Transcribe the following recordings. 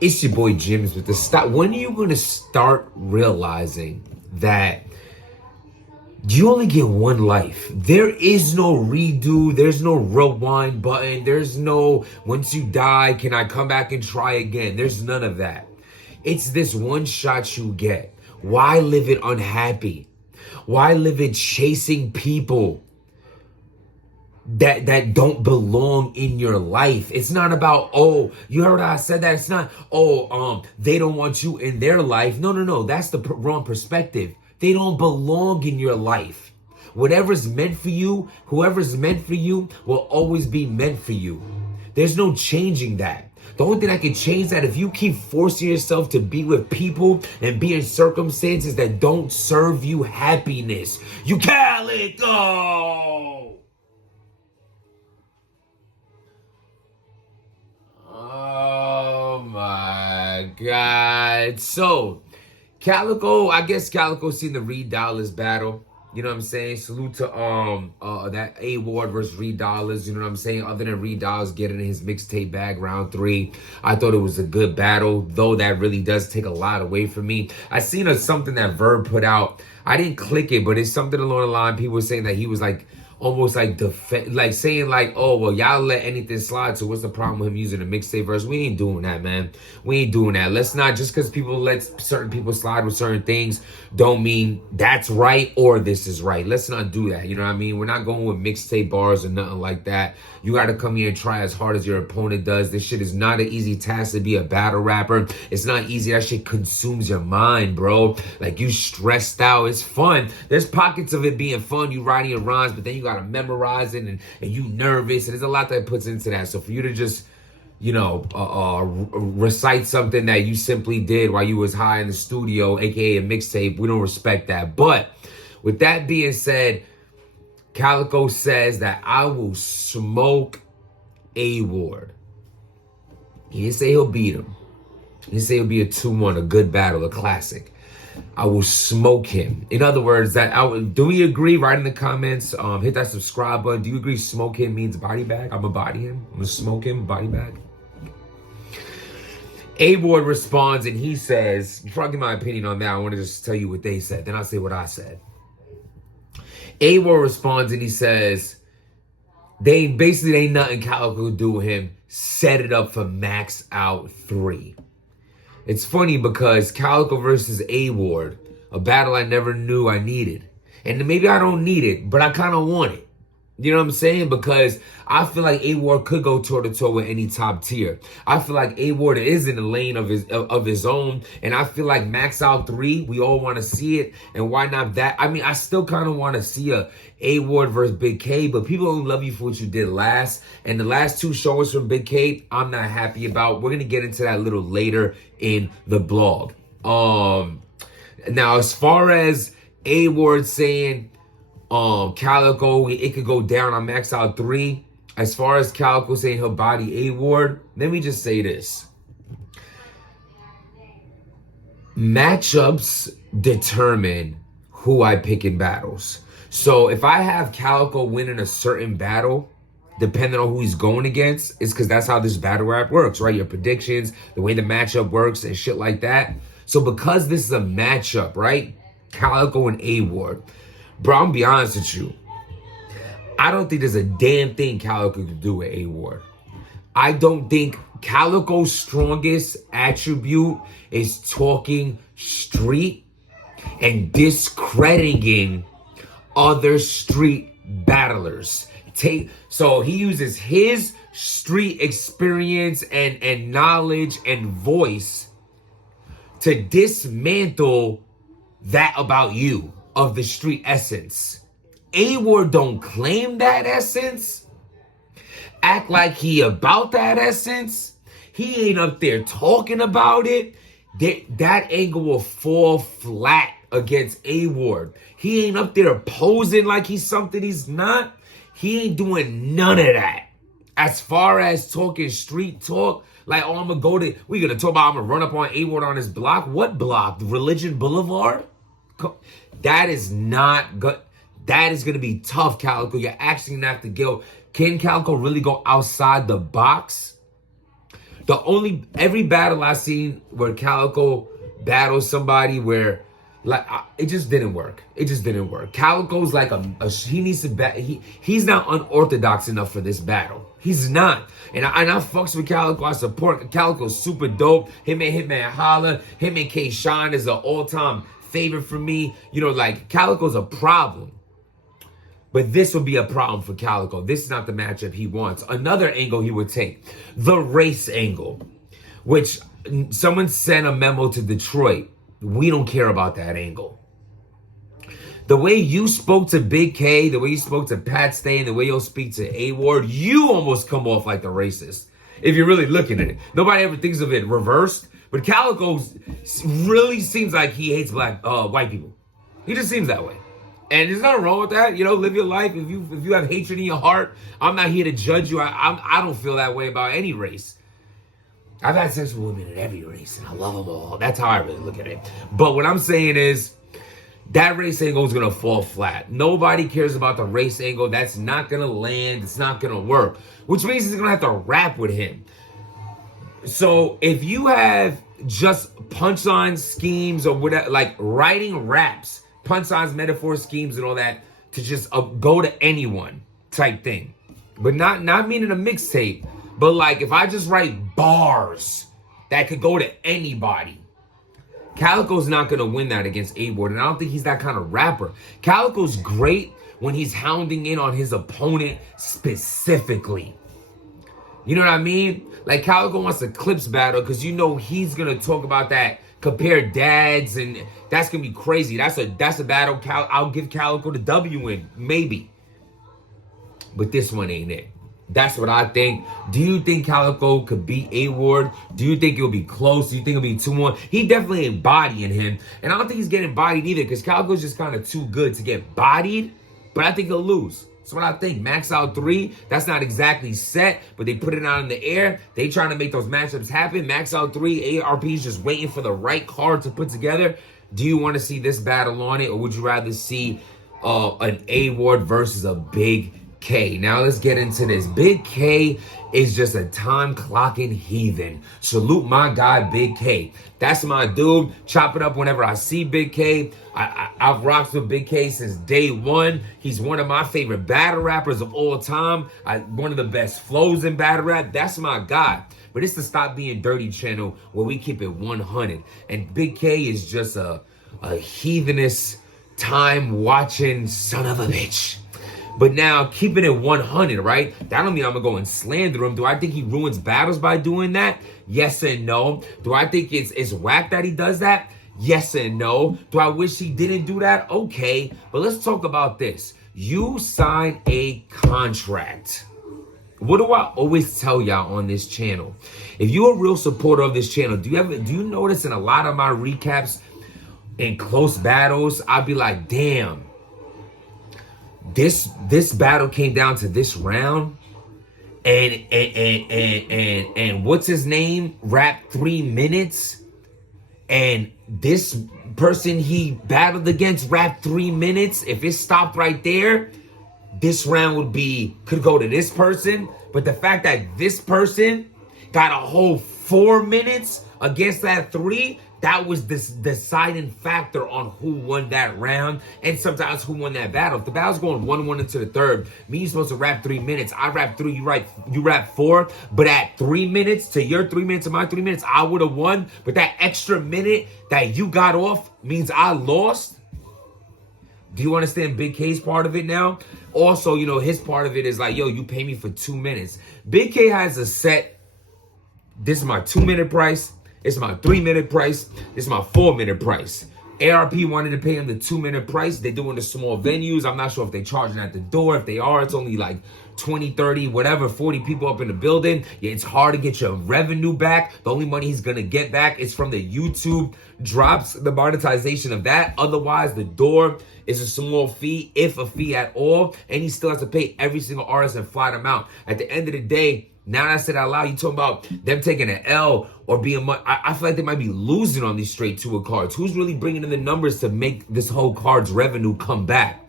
It's your boy Jims with the stop. When are you gonna start realizing that you only get one life? There is no redo, there's no rewind button, there's no once you die, can I come back and try again? There's none of that. It's this one shot you get. Why live it unhappy? Why live it chasing people that don't belong in your life? It's not about, oh, you heard how I said that. It's not, oh, they don't want you in their life. No. That's the wrong perspective. They don't belong in your life. Whatever's meant for you, whoever's meant for you will always be meant for you. There's no changing that. The only thing that can change that, if you keep forcing yourself to be with people and be in circumstances that don't serve you happiness. You Calicoe! Oh my God. So, Calicoe, I guess Calicoe seen the Reed Dollars battle. You know what I'm saying? Salute to that A Ward versus Reed Dollars. You know what I'm saying? Other than Reed Dollars getting his mixtape bag round 3, I thought it was a good battle, though that really does take a lot away from me. I seen something that Verb put out. I didn't click it, but it's something along the line. People were saying that he was like almost like saying like, oh, well, y'all let anything slide, so what's the problem with him using a mixtape verse? We ain't doing that, man. We ain't doing that. Let's not, just because people let certain people slide with certain things don't mean that's right or this is right. Let's not do that. You know what I mean? We're not going with mixtape bars or nothing like that. You got to come here and try as hard as your opponent does. This shit is not an easy task to be a battle rapper. It's not easy. That shit consumes your mind, bro. Like, you stressed out. It's fun. There's pockets of it being fun. You writing your rhymes, but then you got to memorize it, and you nervous. And there's a lot that puts into that. So for you to just, you know, recite something that you simply did while you was high in the studio, aka a mixtape, we don't respect that. But with that being said, Calicoe says that I will smoke A Ward. He didn't say he'll beat him. He didn't say it'll be a 2-1, a good battle, a classic. I will smoke him. In other words, do we agree? Write in the comments. Hit that subscribe button. Do you agree smoke him means body bag? I'm gonna body him. I'm gonna smoke him, body bag. A Ward responds and he says, before I give my opinion on that, I want to just tell you what they said. Then I'll say what I said. A Ward responds and he says, they ain't nothing Calicoe could do with him. Set it up for Max Out 3. It's funny because Calicoe versus A Ward, a battle I never knew I needed. And maybe I don't need it, but I kind of want it. You know what I'm saying? Because I feel like A Ward could go toe-to-toe with any top tier. I feel like A Ward is in a lane of his own. And I feel like Max Out 3, we all want to see it. And why not that? I mean, I still kind of want to see A Ward versus Big K, but people don't love you for what you did last. And the last 2 shows from Big K, I'm not happy about. We're going to get into that a little later in the blog. Now, as far as A Ward saying, Calicoe, it could go down on Max Out 3. As far as Calicoe saying he'll body A Ward, let me just say this. Matchups determine who I pick in battles. So if I have Calicoe winning a certain battle, depending on who he's going against, it's because that's how this battle rap works, right? Your predictions, the way the matchup works and shit like that. So because this is a matchup, right? Calicoe and A Ward. Bro, I'm gonna be honest with you. I don't think there's a damn thing Calicoe could do with A Ward. I don't think Calicoe's strongest attribute is talking street and discrediting other street battlers. So he uses his street experience and knowledge and voice to dismantle that about you, of the street essence. A Ward don't claim that essence, act like he about that essence. He ain't up there talking about it. That angle will fall flat against A Ward. He ain't up there posing like he's something he's not. He ain't doing none of that. As far as talking street talk, like, oh, I'm gonna talk about, I'm gonna run up on A Ward on his block. What block? Religion Boulevard? That is not good. That is gonna be tough, Calicoe. You're actually gonna have to go. Can Calicoe really go outside the box? Every battle I seen where Calicoe battles somebody where it just didn't work. It just didn't work. Calicoe's like he needs to he's not unorthodox enough for this battle. He's not. And I fucks with Calicoe. I support Calicoe's super dope. Him and Hitman Holla. Him and K-Shine is an all-time favorite for me. You know, like Calicoe's a problem. But this would be a problem for Calicoe. This is not the matchup he wants. Another angle he would take, the race angle, which someone sent a memo to Detroit. We don't care about that angle. The way you spoke to Big K, the way you spoke to Pat Stay, and the way you'll speak to A Ward, you almost come off like the racist. If you're really looking at it. Nobody ever thinks of it reversed. But Calicoe really seems like he hates white people. He just seems that way. And there's nothing wrong with that. You know, live your life. If you have hatred in your heart, I'm not here to judge you. I don't feel that way about any race. I've had sex with women in every race, and I love them all. That's how I really look at it. But what I'm saying is, that race angle is going to fall flat. Nobody cares about the race angle. That's not going to land. It's not going to work. Which means he's going to have to rap with him. So if you have just punchline schemes or whatever, like writing raps, punchlines, metaphors, schemes, and all that, to just go to anyone type thing. But not meaning a mixtape, but like if I just write bars that could go to anybody, Calicoe's not going to win that against A-Ward, and I don't think he's that kind of rapper. Calicoe's great when he's hounding in on his opponent specifically. You know what I mean? Like Calicoe wants a clips battle because you know he's going to talk about that, compare dads, and that's going to be crazy. That's a battle I'll give Calicoe the W in, maybe. But this one ain't it. That's what I think. Do you think Calicoe could beat A-Ward? Do you think it'll be close? Do you think it'll be 2-1? He definitely ain't bodying him. And I don't think he's getting bodied either because Calicoe's just kind of too good to get bodied. But I think he'll lose. That's what I think. Max Out 3, that's not exactly set, but they put it out in the air. They trying to make those matchups happen. Max Out 3, ARP's just waiting for the right card to put together. Do you want to see this battle on it, or would you rather see an A-Ward versus a Big K? Now let's get into this. Big K is just a time clocking heathen. Salute my guy Big K. That's my dude. Chop it up whenever I see Big K. I've rocked with Big K since day one. He's one of my favorite battle rappers of all time. One of the best flows in battle rap. That's my guy. But it's the Stop Being Dirty channel where we keep it 100. And Big K is just a heathenous, time-watching son of a bitch. But now, keeping it 100, right? That don't mean I'm going to go and slander him. Do I think he ruins battles by doing that? Yes and no. Do I think it's whack that he does that? Yes and no. Do I wish he didn't do that? Okay. But let's talk about this. You sign a contract. What do I always tell y'all on this channel? If you're a real supporter of this channel, do you notice in a lot of my recaps in close battles, I'll be like, damn, this battle came down to this round, and what's his name rapped 3 minutes, and this person he battled against rapped 3 minutes. If it stopped right there, this round could go to this person. But the fact that this person got a whole 4 minutes against that 3, that was this deciding factor on who won that round and sometimes who won that battle. If the battle's going 1-1 into the third, me, you're supposed to rap 3 minutes. I rap 3, you rap 4. But at 3 minutes to your 3 minutes to my 3 minutes, I would have won. But that extra minute that you got off means I lost. Do you understand Big K's part of it now? Also, you know, his part of it is like, yo, you pay me for 2 minutes. Big K has a set. This is my 2-minute price. It's my 3-minute price. This is my 4-minute price. ARP wanted to pay him the 2-minute price. They're doing the small venues. I'm not sure if they're charging at the door. If they are, it's only like 20, 30, whatever, 40 people up in the building. Yeah, it's hard to get your revenue back. The only money he's going to get back is from the YouTube drops, the monetization of that. Otherwise, the door is a small fee, if a fee at all. And he still has to pay every single artist and fly them out. At the end of the day, now that I said out loud, you talking about them taking an L or being I feel like they might be losing on these straight tour cards. Who's really bringing in the numbers to make this whole card's revenue come back?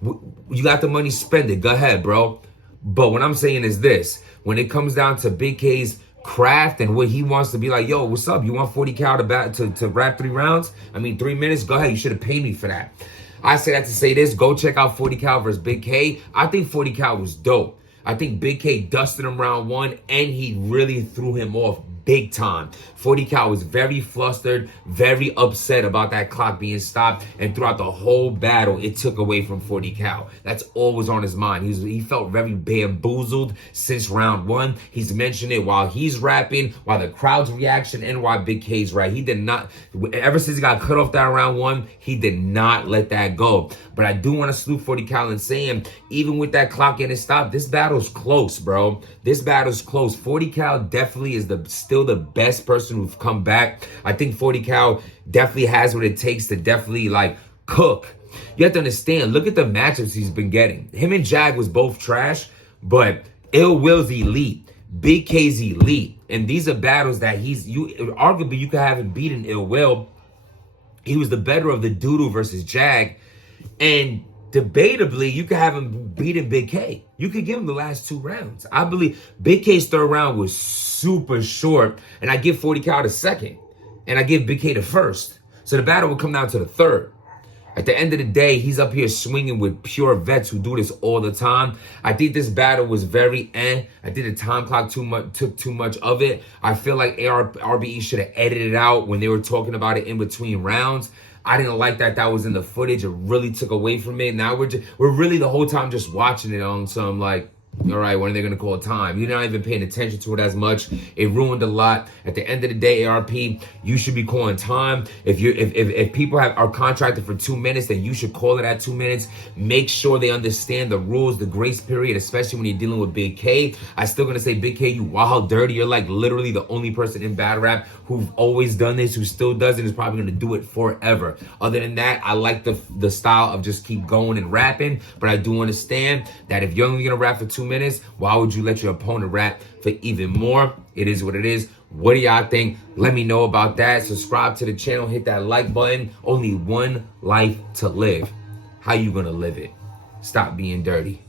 You got the money, spend it. Go ahead, bro. But what I'm saying is this. When it comes down to Big K's craft and what he wants to be like, yo, what's up? You want 40 cal to rap 3 rounds? I mean, 3 minutes? Go ahead. You should have paid me for that. I say that to say this. Go check out 40 cal versus Big K. I think 40 cal was dope. I think Big K dusted him round 1 and he really threw him off big time. 40 cal was very flustered, very upset about that clock being stopped, and throughout the whole battle, it took away from 40 cal. That's always on his mind. He felt very bamboozled since round 1. He's mentioned it while he's rapping, while the crowd's reaction, and while Big K's right. He did not, ever since he got cut off that round 1, he did not let that go. But I do want to salute 40 cal and saying, even with that clock getting stopped, this battle's close, bro. This battle's close. 40 cal definitely is still the best person who've come back. I think 40 cal definitely has what it takes to definitely like cook. You have to understand, look at the matchups he's been getting. Him and Jag was both trash, but Ill Will's elite. Big K's elite. And these are battles that arguably you could have him beaten Ill Will. He was the better of the Doodoo versus Jag. And debatably, you could have him beating Big K. You could give him the last 2 rounds. I believe Big K's 3rd round was super short, and I give 40 cal the 2nd, and I give Big K the 1st. So the battle will come down to the 3rd. At the end of the day, he's up here swinging with pure vets who do this all the time. I think this battle was very I think the time clock took too much of it. I feel like RBE should have edited it out when they were talking about it in between rounds. I didn't like that was in the footage. It really took away from it. Now we're really the whole time just watching it on some like, all right, when are they going to call time? You're not even paying attention to it as much. It ruined a lot. At the end of the day, ARP, you should be calling time. If people are contracted for 2 minutes, then you should call it at 2 minutes. Make sure they understand the rules, the grace period, especially when you're dealing with Big K. I'm still going to say, Big K, you wild dirty. You're like literally the only person in battle rap who've always done this, who still does it, and is probably going to do it forever. Other than that, I like the style of just keep going and rapping, but I do understand that if you're only going to rap for 2 minutes, why would you let your opponent rap for even more? It is what it is. What do y'all think? Let me know about that. Subscribe to the channel. Hit that like button. Only one life to live. How you gonna live it? Stop being dirty.